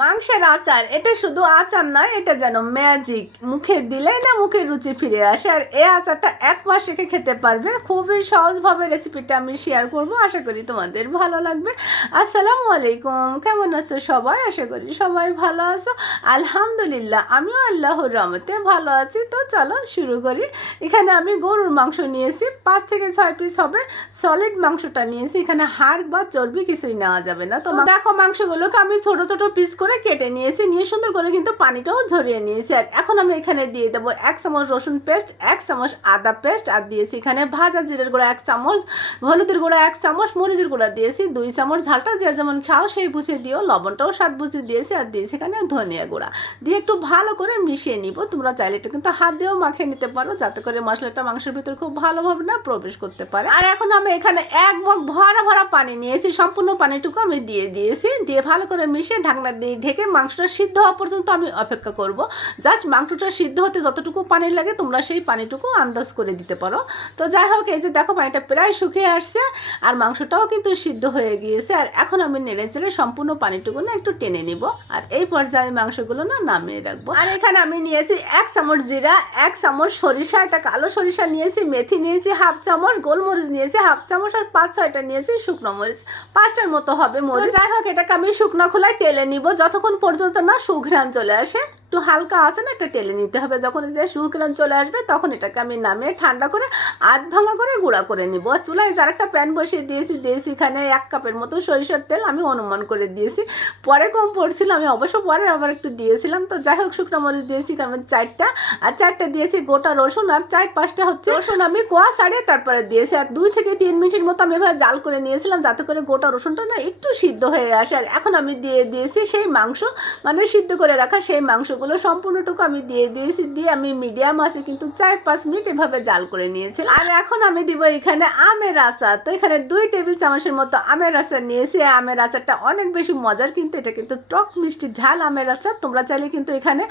মাংসের আচার এটা শুধু আচার নয় এটা যেন ম্যাজিক মুখে দিলে না মুখে রুচি ফিরে আসে। আর এই আচারটা এক মাস রেখে খেতে পারবে। খুবই সহজভাবে রেসিপিটা আমি শেয়ার করব। আশা করি তোমাদের ভালো লাগবে। আসসালামু আলাইকুম। কেমন আছো সবাই? আশা করি সবাই ভালো আছো। আলহামদুলিল্লাহ আমিও আল্লাহর রহমতে ভালো আছি। তো চলো শুরু করি। এখানে আমি গরুর মাংস নিয়েছি। পাঁচ থেকে ছয় পিস হবে। সলিড মাংসটা নিয়েছি। এখানে হাড় বা চর্বি কিছুই নেওয়া যাবে না। তো দেখো মাংসগুলোকে আমি ছোট ছোট পিস করে কেটে নিয়েছি। নিয়ে সুন্দর করে কিন্তু পানিটাও ঝরিয়ে নিয়েছি। আর এখন আমি এখানে দিয়ে দেবো এক চামচ রসুন পেস্ট, এক চামচ আদা পেস্ট, আর দিয়েছি এখানে ভাজা জিরের গুঁড়া এক চামচ, হলুদের গুঁড়া এক চামচ, মরিচের গুঁড়া দিয়েছি দুই চামচ, ঝালটা যে যেমন খাও সেই বুঝে দিও, লবণটাও স্বাদ বুঝে দিয়েছি, আর দিয়েছি এখানে ধনিয়া গুঁড়া। দিয়ে একটু ভালো করে মিশিয়ে নিব। তোমরা চাইলে এটা কিন্তু হাত দিয়েও মাখিয়ে নিতে পারো, যাতে করে মশলাটা মাংসের ভিতরে খুব ভালোভাবে না প্রবেশ করতে পারে। আর এখন আমি এখানে এক মগ ভরা ভরা পানি নিয়েছি। সম্পূর্ণ পানিটুকু আমি দিয়ে দিয়েছি। দিয়ে ভালো করে মিশিয়ে ঢাকনা দিয়ে ঢেকে মাংসটা সিদ্ধ হওয়া পর্যন্ত আমি অপেক্ষা করব। জাস্ট মাংসটা সিদ্ধ হতে যতটুকু পানি লাগে তোমরা সেই পানিটুকু আন্দাজ করে দিতে পারো। তো যাই হোক, এই যে দেখো পানিটা প্রায় শুকিয়ে আসছে আর মাংসটাও কিন্তু সিদ্ধ হয়ে গিয়েছে আর এখন আমি নেড়ে চেড়ে সম্পূর্ণ পানিটুকু না একটু টেনে নিব আর এই পর্যায়ে মাংসগুলো না নামিয়ে রাখব। আর এখানে আমি নিয়েছি এক চামচ জিরা, এক চামচ সরিষা, একটা কালো সরিষা নিয়েছি, মেথি নিয়েছি, হাফ চামচ গোলমরিচ নিয়েছি, হাফ চামচ আর পাঁচ ছয়টা নিয়েছি শুকনো মরিচ। পাঁচটার মতো হবে মরিচ। যাই হোক, এটাকে আমি শুকনো খোলায় টেলে নিব যতক্ষণ পর্যন্ত না সুঘ্রাণ চলে আসে একটু হালকা আছে না এটা টেলে নিতে হবে। যখন যে সুঘ্রাণ চলে আসবে তখন এটাকে আমি নামিয়ে ঠান্ডা করে আধ ভাঙা করে গুঁড়া করে নিব। চুলায় যার একটা প্যান বসিয়ে দিয়েছি দিয়েছি এখানে এক কাপের মতো সরিষার তেল আমি অনুমান করে দিয়েছি। পরে কম পড়ছিল আমি অবশ্য পরে আবার একটু দিয়েছিলাম। তো যাই হোক শুকনো মরিচ দিয়েছি কারণ চারটা। আর চারটা দিয়েছি গোটা রসুন আর চার পাঁচটা হচ্ছে রসুন আমি কোয়া সারিয়ে তারপরে দিয়েছি। আর দুই থেকে তিন মিনিটের মতো আমি এভাবে জাল করে নিয়েছিলাম যাতে করে গোটা রসুনটা না একটু সিদ্ধ হয়ে আসে। আর এখন আমি দিয়ে দিয়েছি সেই মাংস মানে সিদ্ধ করে রাখা সেই মাংসগুলো সম্পূর্ণটুকু আমি দিয়ে দিয়েছি দিয়ে আমি মিডিয়াম আছে কিন্তু চার পাঁচ মিনিট এভাবে জাল করে নিয়েছি আর এখন আমি দিব এখানে আমের আচার। তো এখানে দুই টেবিল চামচের মতো আমের আচার নিয়েছি। আমের আচারটা অনেক বেশি মজার কিন্তু এটা কিন্তু টক মিষ্টি ঝাল আমের আচার। তোমরা চাইলে কিন্তু এখানে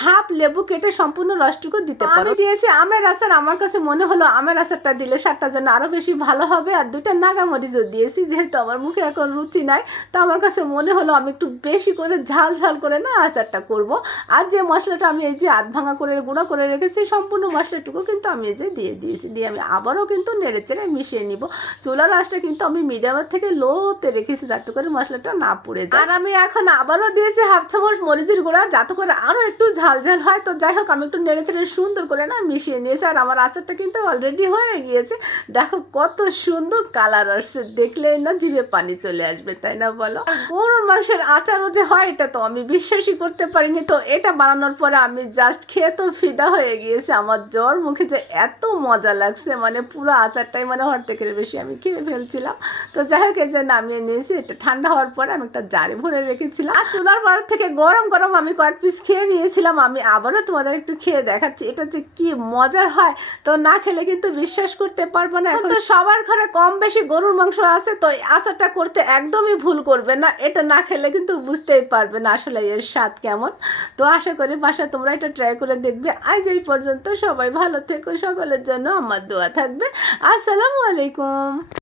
হাফ লেবু কেটে সম্পূর্ণ রসটুকু দিতে পারো আমি দিয়েছি আমের আচার। আমার কাছে মনে হলো আমের আচারটা দিলে স্বাদটা যেন আরও বেশি ভালো হবে। আর দুইটা নাগামরিচও দিয়েছি যেহেতু আমার মুখে এখন রুচি নাই। তো আমার কাছে মনে হলো আমি একটু বেশি করে ঝাল ঝাল করে না আচারটা করব। আর যে মশলাটা আমি এই যে আধ ভাঙা করে, গুঁড়া করে রেখেছি সম্পূর্ণ মশলাটুকু কিন্তু আমি এই যে দিয়ে দিয়েছি। দিয়ে আমি আবারও কিন্তু নেড়ে চেড়ে মিশিয়ে নিব। চুলার আঁচটা কিন্তু আমি মিডিয়ামের থেকে লোতে রেখেছি যাতে করে মশলাটা না পুড়ে যায়। আর আমি এখন আবারও দিয়েছি হাফ চামচ মরিচের গুঁড়া, যাতে করে আরও একটু ঝাল ঝাল হয়। তো যাই হোক, আমি একটু নেড়ে চেড়ে সুন্দর করে না মিশিয়ে নিয়েছি। আর আমার আচারটা কিন্তু অলরেডি হয়ে গিয়েছে। দেখো কত সুন্দর কালার আসছে। দেখলে না জিভে পানি চলে আসবে, তাই না বলো? গরুর মাংসের আচারও যে হয়, এটা তো আমি বিশ্বাসই করতে পারিনি। তো এটা বানানোর পরে আমি জাস্ট খেয়ে তো ফিদা হয়ে গিয়েছে। আমার জ্বর মুখে যে এত মজা লাগছে মানে পুরো আচারটাই মানে থেকে বেশি আমি খেয়ে ফেলছিলাম। তো যাই হোক, এই যে নামিয়ে নিয়েছি, এটা ঠান্ডা হওয়ার পরে আমি একটা জারে ভরে রেখেছিলাম। আর চুলার পর থেকে গরম গরম আমি কয়েক পিস খেয়ে নিয়েছিলাম। আমি আবারও তোমাদের একটু খেয়ে দেখাচ্ছি, এটা যে কি মজার হয়। তো না খেলে কিন্তু বিশ্বাস করতে পারব না। এখন তো সবার ঘরে কম বেশি গরুর মাংস আছে, তো আচারটা করতে একদমই ভুল করবে না। এটা না খেলে কিন্তু বুঝতেই পারবে না আসলে এর স্বাদ কেমন। তো আশা করি বাসা তোমরা এটা ট্রাই করে দেখবে। আজ এই পর্যন্ত সবাই ভালো থেকো, সকলের জন্য আমার দোয়া থাকবে। আসসালামু আলাইকুম।